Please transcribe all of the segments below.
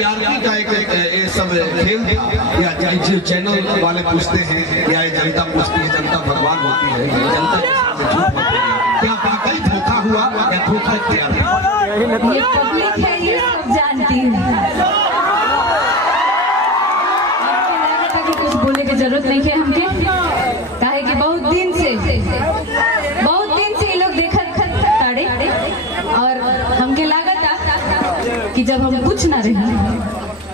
TRP का एक ये सब खेल या जो चैनल वाले पूछते हैं या ये जनता पूछती है, जनता भगवान होती है, जनता क्या वाकई धोखा हुआ या धोखा इख्तियार है? ये पब्लिक है, ये सब जानती है। कुछ बोलने की जरूरत नहीं है हमके, काहे कि बहुत दिन से ये लोग देखत ताड़े और हमके लागत कि जब हम कुछ ना रहे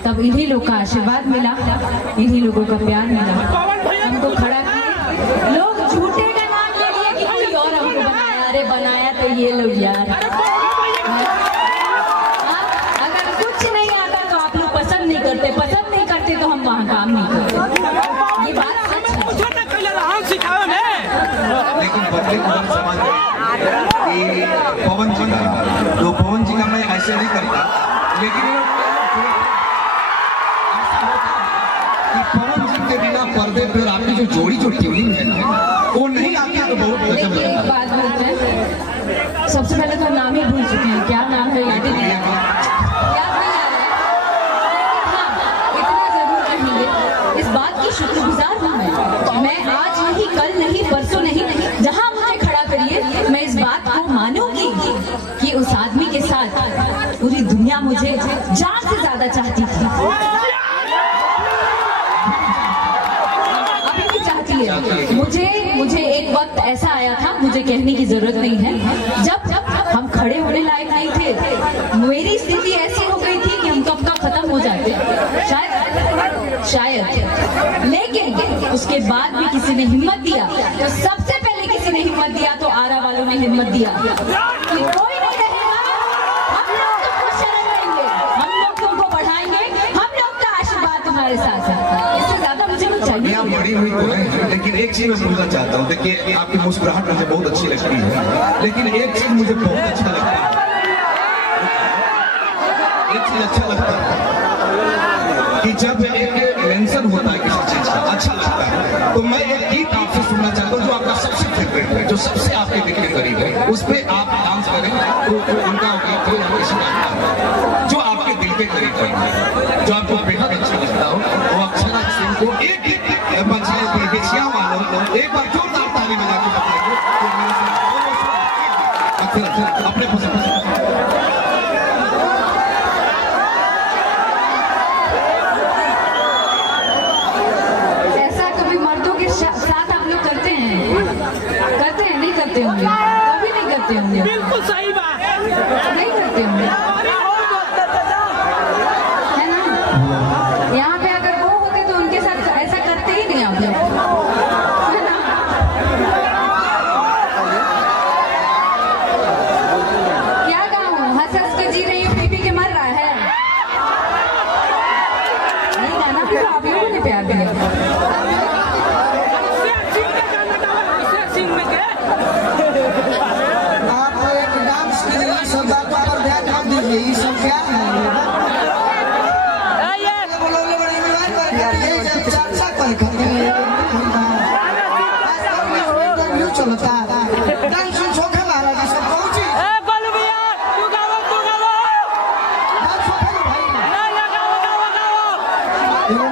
तब इन्हीं लोग का आशीर्वाद मिला, इन्हीं लोगों का प्यार मिला, हमको खड़ा किए। लोग झूठे का नाम ले लिए कि कोई और हमको बनाया, अरे बनाया तो ये लोग यार। अगर कुछ नहीं आता तो आप लोग पसंद नहीं करते तो हम वहाँ काम नहीं करते। ये बात सच है। लेकिन पब्लिक समझ गई कि पवन जी का मैं ऐसे नहीं करता, लेकिन पवन जी के बिना पर्दे पर आपकी जो जोड़ी जो ट्यूनिंग है वो नहीं आती तो बहुत गजब लगता है। बात बोलते हैं, सबसे पहले तो नाम ही भूल चुके हैं, क्या नाम है याद नहीं आ रहा है। हाँ, इतना जरूर कहेंगे, इस बात की शुक्रगुजार हूँ मैं आज नहीं, कल नहीं, परसों नहीं, जहाँ मुझे खड़ा करिए मैं इस बात को मानूंगी कि उस आदमी के साथ पूरी दुनिया मुझे जान से ज्यादा चाहती थी। अभी भी चाहती है। मुझे एक वक्त ऐसा आया था, मुझे कहने की जरूरत नहीं है, जब हम खड़े होने लायक नहीं थे, मेरी स्थिति ऐसी हो गई थी कि हम कब का खत्म हो जाते शायद। लेकिन उसके बाद भी किसी ने हिम्मत दिया, तो सबसे पहले किसी ने हिम्मत दिया तो आरा वालों ने हिम्मत दिया कि कोई नहीं रहेगा, हम लोग तुमको शरण देंगे, हम लोग तुमको बढ़ाएंगे, हम लोग का आशीर्वाद तुम्हारे साथ है। इससे ज्यादा मुझे कुछ चाहिए। आप बड़ी हुई तो है, लेकिन एक चीज मैं बोलना चाहता हूँ, देखिए आपकी मुस्कुराहट मुझे बहुत अच्छी लगती है, लेकिन एक चीज मुझे बहुत अच्छा लगता है, एक चीज अच्छा लगता है कि जब एक मेंशन होता है किसी चीज का अच्छा लगता है, तो मैं एक गीत आपसे सुनना चाहता हूँ जो आपका सबसे फेवरेट है, जो सबसे आपके दिल के करीब है, उस पर आप डांस करें तो उनका जो आपके दिल के करीब है, जो आपको बेहद अच्छा लगता हो, वो अक्षरा सिंह को एक एक बार जोरदार ताली बजा के बताइए अपने पसंद। ऐसा कभी मर्दों के साथ आप लोग करते हैं नहीं करते होंगे, कभी नहीं करते होंगे। बिल्कुल सही बात नहीं करते होंगे, है ना। यहाँ पे अगर वो होते तो उनके साथ ऐसा करते ही नहीं आप लोग, है ना। क्या कहूँ, हंस हंस के जी रही पी पी के मर रहा है। नहीं गाना भी तो आप लोगों ने प्यार दिया। आप एक डांस के लिए सब बातों पर ध्यान रख दीजिए। ये सब क्या है? ये जब चर्चा कर चलता डांस छोखे महाराज सब पहुंची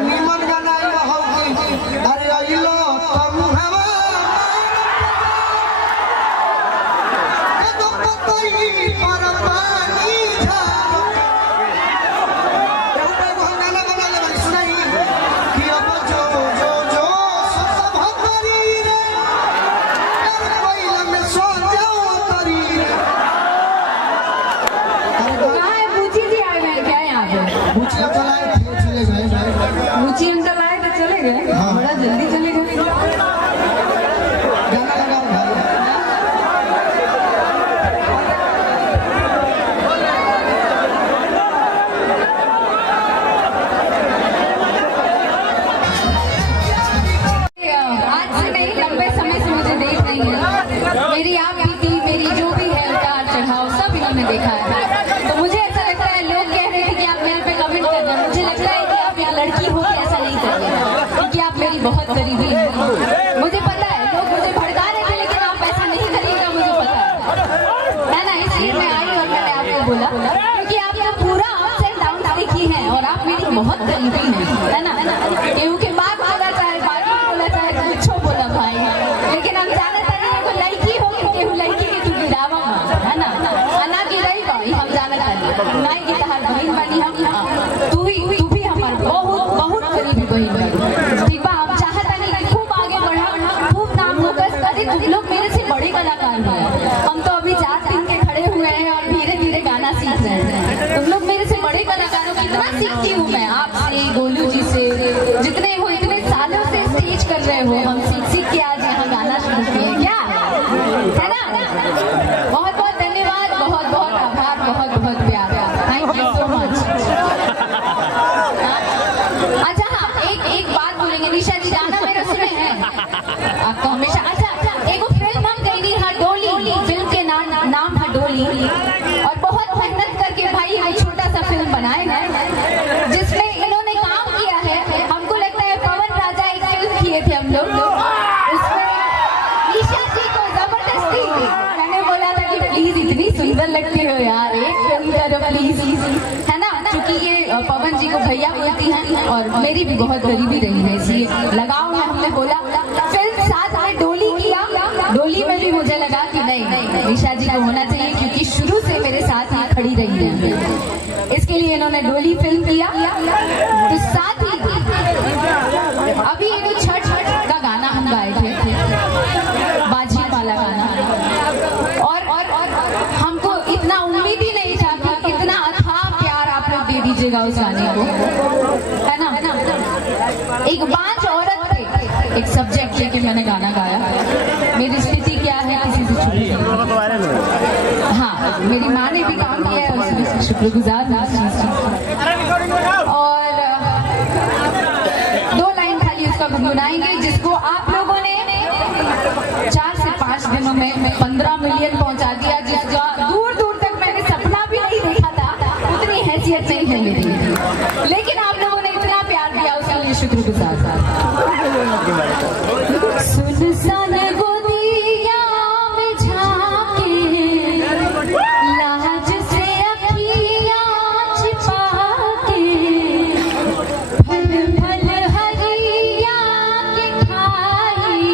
निमन गाना अरे अइलो तब हवा रुचि अंकल आए तो चले गए, बड़ा जल्दी चले गए। गाना लगाओ भाई। आज से नहीं, लंबे समय से मुझे देख रही है, मेरी आप बीती, मेरी जो भी है उतार चढ़ाव सब इन्होंने देखा है। तो मुझे ऐसा लगता है, लोग कह रहे थे कि आप मेरे पे कमेंट करना, मुझे लगता है कि आप एक लड़की हो के ऐसा नहीं करिएगा, क्योंकि आप मेरी बहुत करीबी हैं। मुझे पता है लोग मुझे भड़का रहे थे, लेकिन आप ऐसा नहीं करिएगा, मुझे पता है ना। इसलिए मैं आई और मैंने आपको बोला, क्योंकि आपने पूरा अप्स एंड डाउन देखी है और और आप मेरी बहुत करीबी है ना। केहू के बाप बोला चाहे बाजू बोला चाहे कुछ बोला भाई, लेकिन हम जानता नहीं एगो लड़की हो कि केहू लड़की के तू गिरावा है ना, ना गिराई भाई हम जानता नहीं नहीं कि तहार बहन बनी हम, तू भी हमार बहुत बहुत करीबी बहन बनी। ठीक बा, हम चाहता नहीं कि खूब आगे बढ़ा, खूब नाम फोकस करे। तुम लोग मेरे से बड़े कलाकार हैं, हम तो अभी 4 दिन के खड़े हुए हैं और धीरे धीरे गाना सीख रहे हैं। तुम लोग मेरे से बड़े कलाकारों की इतना सीखती हूँ मैं, आपसे, गोलू जी से, जितने हो इतने सालों से स्टेज कर रहे हो, हम सीख के आज यहाँ गाना शुरू किए, क्या है ना। बहुत बहुत धन्यवाद, बहुत बहुत आभार, बहुत बहुत प्यार, थैंक यू सो मच। अच्छा हाँ, एक बात बोलेंगे, निशा जी गाना मेरा सुने हैं आपको हमेशा। अच्छा एगो फिल्म हम गई हाँ डोली, फिल्म के नाम है डोली, और बहुत मेहनत करके भाई हम छोटा सा फिल्म बनाए हैं जिसमें इन्होंने काम किया है। हमको लगता है पवन राजा एक फिल्म किए थे हम लोग, उसमें निशा जी को जबरदस्ती मैंने बोला था कि प्लीज इतनी सुंदर लगती हो यार, एक फिल्म करो प्लीज, है ना। क्योंकि ये पवन जी को भैया बोलती हैं और मेरी भी बहुत गरीबी रही है, इसलिए लगाव में हमने बोला फिल्म साथ में डोली किया। डोली में भी मुझे लगा कि नहीं निशा जी को होना चाहिए, क्योंकि शुरू से मेरे साथ ही खड़ी रही है, इसके लिए इन्होंने डोली फिल्म किया। तो साथ ही अभी एक छठ का गाना हम गाए थे, बाजी वाला गाना, और हमको इतना उम्मीद ही नहीं था कि इतना अथाह प्यार आप लोग दे दीजिएगा उस गाने को, है ना। एक 5 औरत थे, एक सब्जेक्ट लेके मैंने गाना गाया। मेरी स्थिति क्या है किसी से छुपी, हाँ मेरी माँ ने भी काम किया है, उसमें शुक्रगुजार हूँ। और 2 लाइन खाली उसका गुनगुनाएंगे, जिसको आप लोगों ने 4 से 5 दिनों में 15 मिलियन पहुंचा दिया, जिसका दूर दूर तक मैंने सपना भी नहीं देखा था, उतनी हैसियत नहीं है मेरी, लेकिन आप लोगों ने इतना प्यार दिया, उसके लिए शुक्रगुजार। सुनसान गोदिया में झांके, लाज से अखियाँ छिपा के, फल फल हरिया के खाई,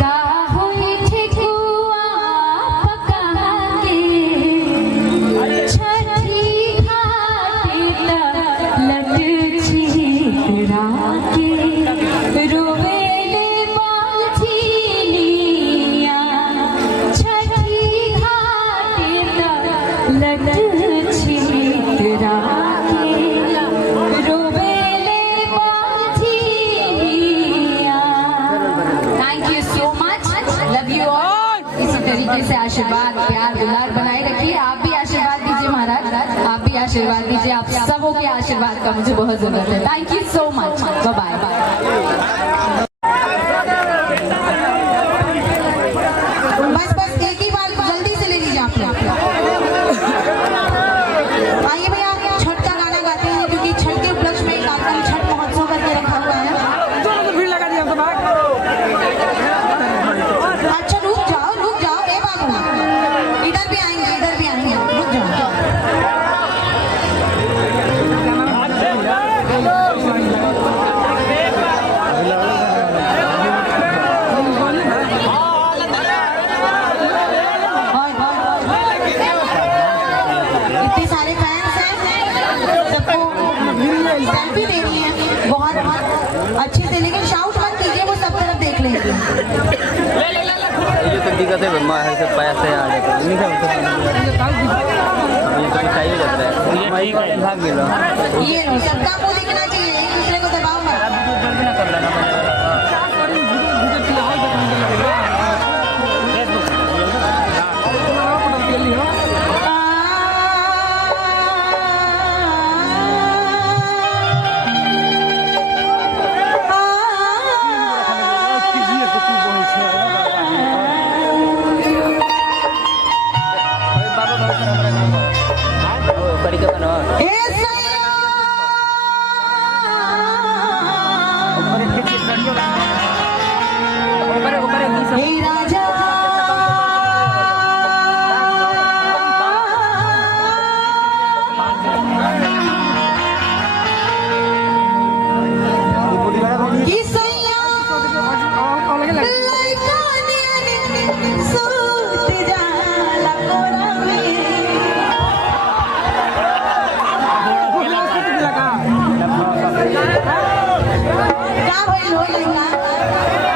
का हुई ठेकुआ पका के, छठी घाट लट छितरा के, रोवेले बाझिनिया, छठी घाट लट छितरा के, रोवेले बाझिनिया। Thank you so much, love you all. इसी तरीके से आशीर्वाद, प्यार, दुलार बनाए रखिए। आप भी आशीर्वाद दीजिए महाराज, आप भी आशीर्वाद दीजिए, आप सबों के आशीर्वाद का मुझे बहुत जरूरत है। Thank you so much, bye bye. बस एक ही बार जल्दी से ले लीजिए आप लोग। आइए भैया, छठ का गाना गाते हैं, क्योंकि छठ के उपलक्ष्य में कार्यक्रम छठ महोत्सव करके रखा हुआ है। अच्छा रुक जाओ, ए बाबू इधर भी आएंगे, रुक जाओ। इतने सारे फैंस हैं, सबको सेल्फी देनी है, बहुत अच्छे से, लेकिन शाउट मत कीजिए, वो सब तरफ देख लेंगे। ये तो दिक्कत है, बाहर से पैसे आ जाते हैं, नहीं चाहिए जाता है, भाग गया। ये सबका को दिखना चाहिए, एक दूसरे को दबाओ मत। परिकल्पना हे सैया का भाई लो लड़का